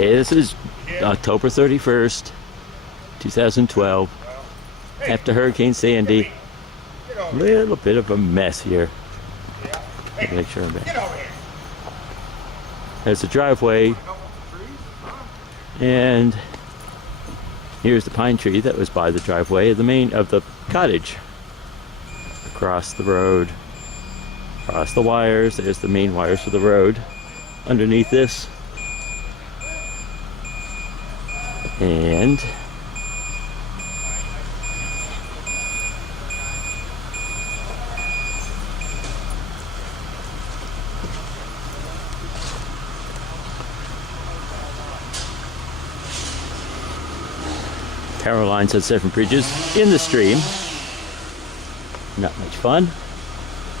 Okay, this is October 31st, 2012. After Hurricane Sandy. A little bit of a mess here. Make sure I'm back. There's a driveway. And here's the pine tree that was by the driveway of the cottage. Across the road. Across the wires. There's the main wires for the road. Underneath this. And power lines on seven bridges in the stream. Not much fun.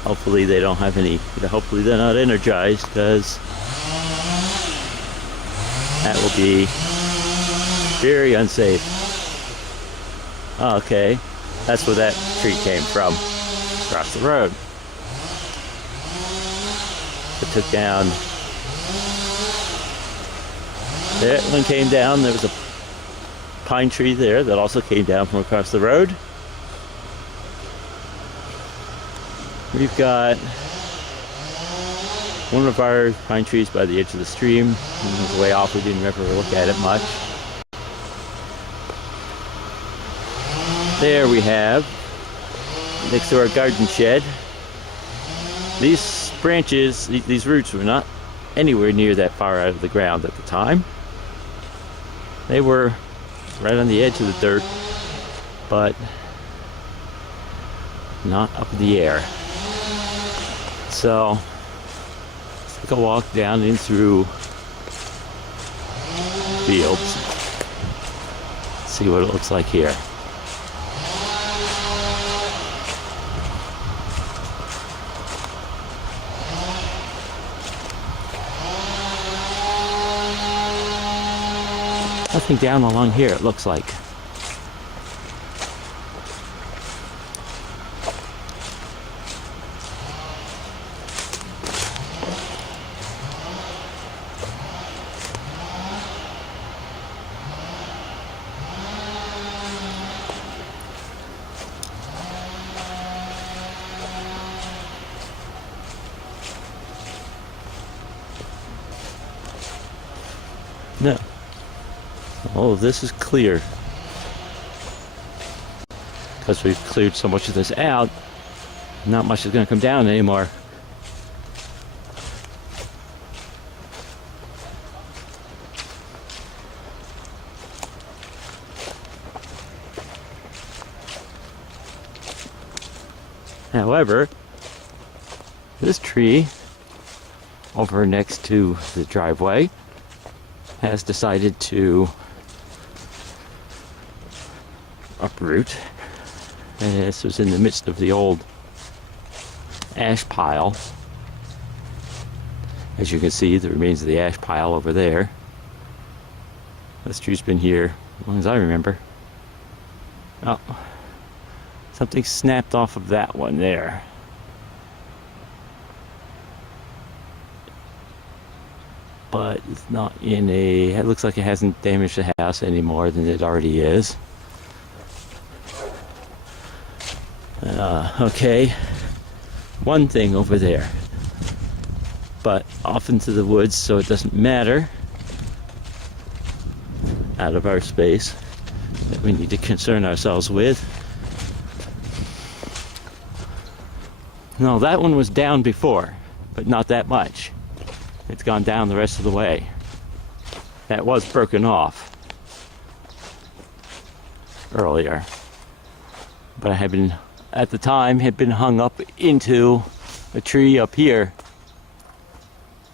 Hopefully they don't have any, hopefully they're not energized, because that will be very unsafe. Okay, that's where that tree came from, across the road. It took down, that one came down. There was a pine tree there that also came down from across the road. We've got one of our pine trees by the edge of the stream. It was way off, we didn't ever look at it much. There we have, next to our garden shed, these branches, these roots were not anywhere near that far out of the ground at the time. They were right on the edge of the dirt, but not up in the air. So let's take a walk down in through fields. See what it looks like here. Nothing down along here, it looks like. No. All of this is clear. Because we've cleared so much of this out, not much is going to come down anymore. However, this tree over next to the driveway has decided to uproot, and this was in the midst of the old ash pile. As you can see, the remains of the ash pile over there. This tree's been here as long as I remember. Oh, something snapped off of that one there. But it's not in a, it looks like it hasn't damaged the house any more than it already is. Okay, one thing over there, but off into the woods, so it doesn't matter, out of our space that we need to concern ourselves with. No, that one was down before, but not that much. It's gone down the rest of the way. That was broken off earlier, but I had been, at the time, had been hung up into a tree up here.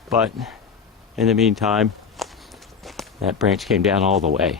But in the meantime, that branch came down all the way.